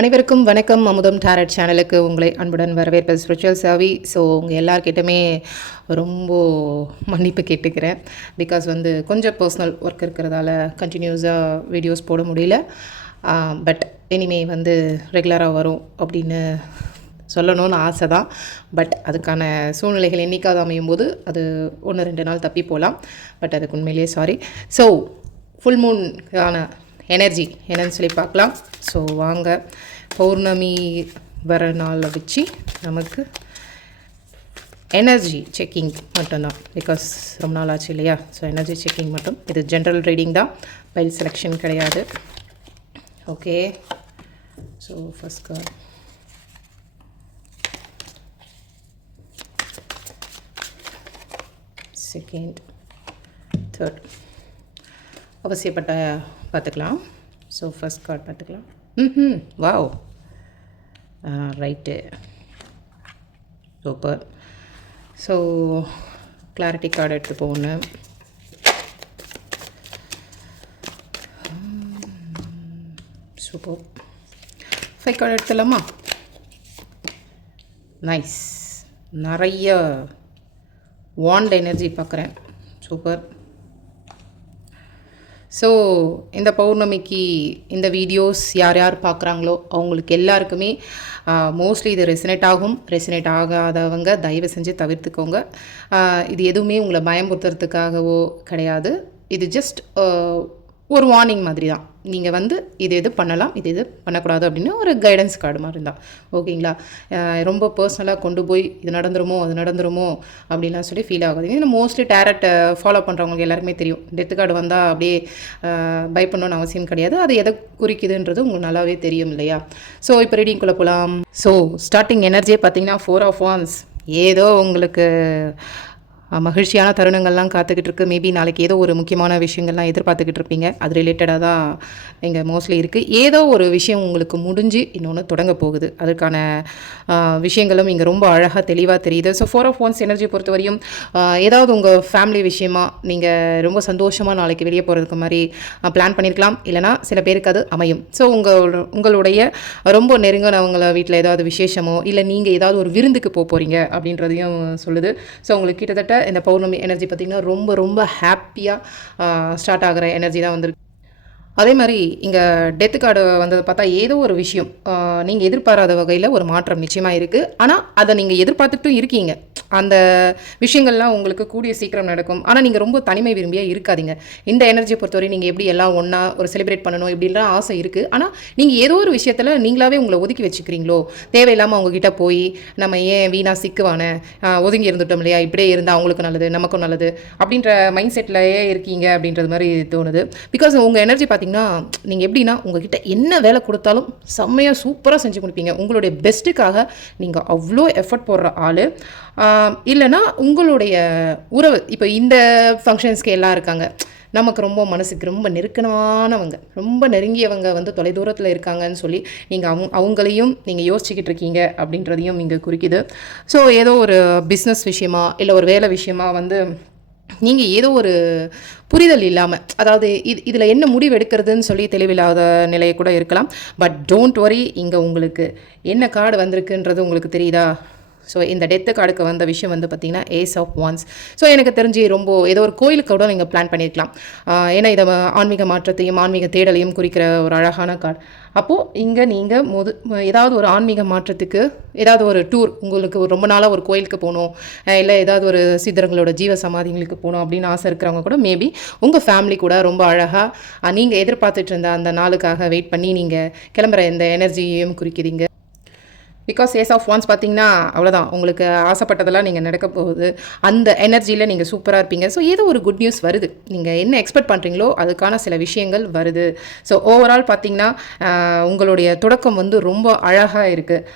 அனைவருக்கும் வணக்கம். அமுதம் டேரட் சேனலுக்கு உங்களை அன்புடன் வரவேற்பது ஸ்பிரிச்சுவல் சாவி. ஸோ உங்கள் எல்லார்கிட்டமே ரொம்ப மன்னிப்பு கேட்டுக்கிறேன். பிகாஸ் கொஞ்சம் பர்சனல் ஒர்க் இருக்கிறதால கண்டினியூஸாக வீடியோஸ் போட முடியல. பட் இனிமே ரெகுலராக வரும் அப்படின்னு சொல்லணும்னு ஆசை தான். பட் அதுக்கான சூழ்நிலைகள் என்றைக்காவது அமையும் போது அது 1-2 நாள் தப்பி போகலாம். பட் அதுக்கு உண்மையிலேயே சாரி. ஸோ ஃபுல் மூனுக்கான எனர்ஜி என்னன்னு சொல்லி பார்க்கலாம். ஸோ வாங்க, பௌர்ணமி வர நாளை வச்சு நமக்கு எனர்ஜி செக்கிங் மட்டும்தான். பிகாஸ் ரொம்ப நாள் ஆச்சு இல்லையா? ஸோ எனர்ஜி செக்கிங் மட்டும். இது ஜென்ரல் ரீடிங் தான், பைல் செலெக்ஷன் கிடையாது. Okay, so first card, second, third அவசியப்பட்ட பார்த்துக்கலாம். ஸோ ஃபர்ஸ்ட் கார்டு பார்த்துக்கலாம். Wow, right, super. So clarity card எடுத்து போகணும். சூப்பர். 5 கார்டு எடுத்துடலாமா? நைஸ். நிறைய வாண்ட் எனர்ஜி பார்க்குறேன். சூப்பர். ஸோ இந்த பௌர்ணமிக்கு இந்த வீடியோஸ் யார் யார் பார்க்குறாங்களோ அவங்களுக்கு எல்லாருக்குமே மோஸ்ட்லி இது ரெசினேட் ஆகும். ரெசினேட் ஆகாதவங்க தயவு செஞ்சு தவிர்த்துக்கோங்க. இது எதுவுமே உங்களை பயமுறுத்துறதுக்காகவோ கிடையாது. இது ஜஸ்ட் ஒரு வார்னிங் மாதிரி தான். நீங்கள் இது எது பண்ணலாம், இது எது பண்ணக்கூடாது அப்படின்னு ஒரு கைடன்ஸ் கார்டு மாதிரி தான். ஓகேங்களா? ரொம்ப பர்சனலாக கொண்டு போய் இது நடந்துருமோ அது நடந்துருமோ அப்படின்லாம் சொல்லி ஃபீல் ஆகாது. ஏன்னா மோஸ்ட்லி டேரட் ஃபாலோ பண்ணுறவங்களுக்கு எல்லாருக்குமே தெரியும். டெத்து கார்டு வந்தால் அப்படியே பயப்படணும்னு அவசியம் கிடையாது. அது எதை குறிக்குதுன்றது உங்களுக்கு நல்லாவே தெரியும் இல்லையா? ஸோ இப்போ ரீடிங்குள்ளே போகலாம். ஸோ ஸ்டார்டிங் எனர்ஜியே பார்த்தீங்கன்னா 4 ஆஃப் வாண்ட்ஸ். ஏதோ உங்களுக்கு மகிழ்ச்சியான தருணங்கள்லாம் காத்துக்கிட்டு இருக்குது. மேபி நாளைக்கு ஏதோ ஒரு முக்கியமான விஷயங்கள்லாம் எதிர்பார்த்துக்கிட்டு இருப்பீங்க. அது ரிலேட்டடாக தான் இங்கே மோஸ்ட்லி இருக்குது. ஏதோ ஒரு விஷயம் உங்களுக்கு முடிஞ்சு இன்னொன்று தொடங்க போகுது. அதுக்கான விஷயங்களும் இங்கே ரொம்ப அழகாக தெளிவாக தெரியுது. ஸோ 4 ஆஃப் வாண்ட்ஸ் எனர்ஜியை பொறுத்த வரையும் ஏதாவது உங்கள் ஃபேமிலி விஷயமா நீங்கள் ரொம்ப சந்தோஷமாக நாளைக்கு வெளியே போகிறதுக்கு மாதிரி பிளான் பண்ணியிருக்கலாம். இல்லைனா சில பேருக்கு அது அமையும். ஸோ உங்களுடைய ரொம்ப நெருங்கினவங்கள வீட்டில் ஏதாவது விசேஷமோ இல்லை நீங்கள் ஏதாவது ஒரு விருந்துக்கு போகிறீங்க அப்படின்றதையும் சொல்லுது. ஸோ உங்களுக்கு கிட்டத்தட்ட இந்த பௌர்ணமி எனர்ஜி பார்த்திங்கன்னா ரொம்ப ரொம்ப ஹாப்பியாக ஸ்டார்ட் ஆகிற எனர்ஜி தான் வந்திருக்கு. அதே மாதிரி இங்கே டெத்து கார்டு வந்ததை பார்த்தா ஏதோ ஒரு விஷயம் நீங்கள் எதிர்பாராத வகையில் ஒரு மாற்றம் நிச்சயமாக இருக்குது. ஆனால் அதை நீங்கள் எதிர்பார்த்துட்டும் இருக்கீங்க. அந்த விஷயங்கள்லாம் உங்களுக்கு கூடிய சீக்கிரம் நடக்கும். ஆனால் நீங்கள் ரொம்ப தனிமை விரும்பியாக இருக்காதீங்க. இந்த எனர்ஜியை பொறுத்தவரை நீங்கள் எப்படி எல்லாம் ஒன்றா ஒரு செலிப்ரேட் பண்ணணும் இப்படிலாம் ஆசை இருக்குது. ஆனால் நீங்கள் ஏதோ ஒரு விஷயத்தில் நீங்களாவே உங்களை ஒதுக்கி வச்சுக்கிறீங்களோ, தேவையில்லாமல் அவங்கக்கிட்ட போய் நம்ம ஏன் வீணாக சிக்குவானே, ஒதுங்கி இருந்துட்டோம் இல்லையா, இப்படியே இருந்தால் அவங்களுக்கு நல்லது நமக்கும் நல்லது அப்படின்ற மைண்ட் செட்லேயே இருக்கீங்க அப்படின்றது மாதிரி தோணுது. பிகாஸ் உங்கள் எனர்ஜி பார்த்தீங்கன்னா நீங்கள் எப்படின்னா உங்ககிட்ட என்ன வேலை கொடுத்தாலும் செம்மையாக சூப்பராக செஞ்சு கொடுப்பீங்க. உங்களுடைய பெஸ்ட்டுக்காக நீங்கள் அவ்வளோ எஃபர்ட் போடுற ஆள். இல்லைனா உங்களுடைய உறவு, இப்போ இந்த ஃபங்க்ஷன்ஸ்க்கு எல்லாம் இருக்காங்க, நமக்கு ரொம்ப மனசுக்கு ரொம்ப நெருக்கமானவங்க, ரொம்ப நெருங்கியவங்க தொலைதூரத்தில் இருக்காங்கன்னு சொல்லி நீங்கள் அவங்களையும் நீங்கள் யோசிச்சுக்கிட்டு இருக்கீங்க அப்படின்றதையும் இங்கே குறிக்குது. ஸோ ஏதோ ஒரு பிஸ்னஸ் விஷயமா இல்லை ஒரு வேலை விஷயமா நீங்கள் ஏதோ ஒரு புரிதல் இல்லாமல், அதாவது இதில் என்ன முடிவு எடுக்கிறதுன்னு சொல்லி தெளிவில்லாத நிலையை கூட இருக்கலாம். பட் டோன்ட் வரி, இங்கே உங்களுக்கு என்ன கார்டு வந்திருக்குன்றது உங்களுக்கு தெரியுதா? ஸோ இந்த டெத்து கார்டுக்கு வந்த விஷயம் பார்த்திங்கன்னா ஏஸ் ஆஃப் வாண்ட்ஸ். ஸோ எனக்கு தெரிஞ்சு ரொம்ப ஏதோ ஒரு கோயிலுக்கு கூட நீங்கள் பிளான் பண்ணியிருக்கலாம். ஏன்னா இதை ஆன்மீக மாற்றத்தையும் ஆன்மீக தேடலையும் குறிக்கிற ஒரு அழகான கார்டு. அப்போது இங்கே நீங்கள் ஏதாவது ஒரு ஆன்மீக மாற்றத்துக்கு ஏதாவது ஒரு டூர், உங்களுக்கு ரொம்ப நாளாக ஒரு கோயிலுக்கு போகணும், இல்லை ஏதாவது ஒரு சித்தர்களோட ஜீவ சமாதிகளுக்கு போகணும் அப்படின்னு ஆசை இருக்கிறவங்க கூட மேபி உங்கள் ஃபேமிலி கூட ரொம்ப அழகாக நீங்கள் எதிர்பார்த்துட்டு இருந்த அந்த நாளுக்காக வெயிட் பண்ணி நீங்கள் கிளம்புற இந்த எனர்ஜியையும் குறிக்கிறீங்க. பிகாஸ் ஏஸ் ஆஃப் வாண்ட்ஸ் பார்த்தீங்கன்னா அவ்வளோதான், உங்களுக்கு ஆசைப்பட்டதெல்லாம் நீங்கள் நடக்க போகுது. அந்த எனர்ஜியில் நீங்கள் சூப்பராக இருப்பீங்க. ஸோ ஏதோ ஒரு குட் நியூஸ் வருது. நீங்கள் என்ன எக்ஸ்பெக்ட் பண்ணுறீங்களோ அதுக்கான சில விஷயங்கள் வருது. ஸோ ஓவரால் பார்த்தீங்கன்னா உங்களுடைய தொடக்கம் ரொம்ப அழகாக இருக்குது.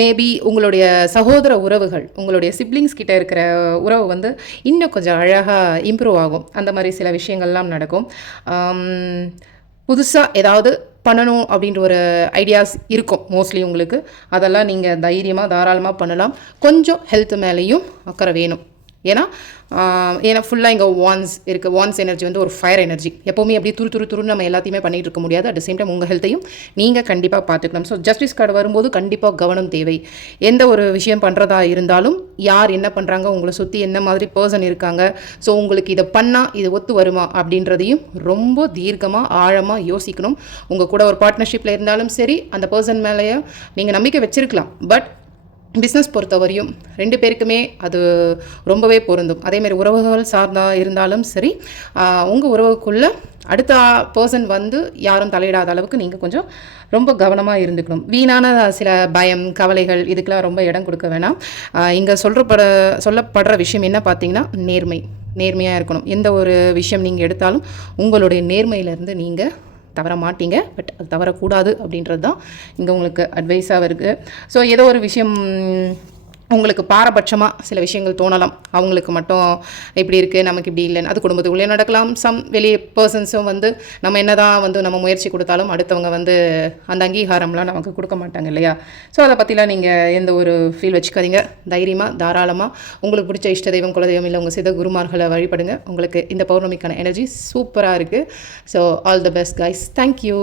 மேபி உங்களுடைய சகோதர உறவுகள், உங்களுடைய சிப்ளிங்ஸ் கிட்ட இருக்கிற உறவு இன்னும் கொஞ்சம் அழகாக இம்ப்ரூவ் ஆகும். அந்த மாதிரி சில விஷயங்கள்லாம் நடக்கும். புதுசாக ஏதாவது பண்ணணும் அப்படின்ற ஒரு ஐடியாஸ் இருக்கும் மோஸ்ட்லி உங்களுக்கு. அதெல்லாம் நீங்கள் தைரியமாக தாராளமாக பண்ணலாம். கொஞ்சம் ஹெல்த் மேலேயும் அக்கறை வேணும். ஏன்னா ஃபுல்லாக இங்கே வான்ஸ் எனர்ஜி வந்து ஒரு ஃபயர் எனர்ஜி. எப்போவுமே அப்படியே துரு நம்ம எல்லாத்தையுமே பண்ணிகிட்டு இருக்க முடியாது. அட் த சேம் டைம் உங்கள் ஹெல்த்தையும் நீங்கள் கண்டிப்பாக பார்த்துக்கணும். ஸோ ஜஸ்டிஸ் கார்டு வரும்போது கண்டிப்பாக கவனம் தேவை. எந்த ஒரு விஷயம் பண்ணுறதா இருந்தாலும் யார் என்ன பண்ணுறாங்க, உங்களை சுற்றி என்ன மாதிரி பர்சன் இருக்காங்க, ஸோ உங்களுக்கு இதை பண்ணால் இது ஒத்து வருமா அப்படின்றதையும் ரொம்ப தீர்க்கமாக ஆழமாக யோசிக்கணும். உங்கள் கூட ஒரு பார்ட்னர்ஷிப்பில் இருந்தாலும் சரி, அந்த பர்சன் மேலேயே நீங்கள் நம்பிக்கை வச்சுருக்கலாம். பட் பிஸ்னஸ் பொறுத்தவரையும் 2 பேருக்குமே அது ரொம்பவே பொருந்தும். அதேமாதிரி உறவுகள் சார்ந்தா இருந்தாலும் சரி, உங்கள் உறவுக்குள்ளே அடுத்த பர்சன் வந்து யாரும் தலையிடாத அளவுக்கு நீங்கள் கொஞ்சம் ரொம்ப கவனமாக இருந்துக்கணும். வீணான சில பயம், கவலைகள் இதுக்கெலாம் ரொம்ப இடம் கொடுக்க வேணாம். இங்கே சொல்லப்படுற விஷயம் என்ன பார்த்தீங்கன்னா, நேர்மையாக இருக்கணும். எந்த ஒரு விஷயம் நீங்கள் எடுத்தாலும் உங்களுடைய நேர்மையிலேருந்து நீங்கள் தவற மாட்டீங்க. பட் அது தவறக்கூடாது அப்படின்றது தான் இங்கே உங்களுக்கு அட்வைஸாக இருக்குது. ஸோ ஏதோ ஒரு விஷயம் உங்களுக்கு பாரபட்சமாக சில விஷயங்கள் தோணலாம். அவங்களுக்கு மட்டும் இப்படி இருக்குது, நமக்கு இப்படி இல்லைன்னு. அது குடும்பத்துக்குள்ளே நடக்கலாம். வெளியே பர்சன்ஸும் வந்து நம்ம என்ன தான் வந்து நம்ம முயற்சி கொடுத்தாலும் அடுத்தவங்க வந்து அந்த அங்கீகாரம்லாம் நமக்கு கொடுக்க மாட்டாங்க இல்லையா? ஸோ அதை பற்றிலாம் நீங்கள் எந்த ஒரு ஃபீல் வச்சுக்காதீங்க. தைரியமாக தாராளமாக உங்களுக்கு பிடிச்ச இஷ்ட தெய்வம், குலதெய்வம் இல்லை உங்கள் சித குருமார்களை வழிபடுங்க. உங்களுக்கு இந்த பௌர்ணமிக்கான எனர்ஜி சூப்பராக இருக்குது. So all the best guys. Thank you.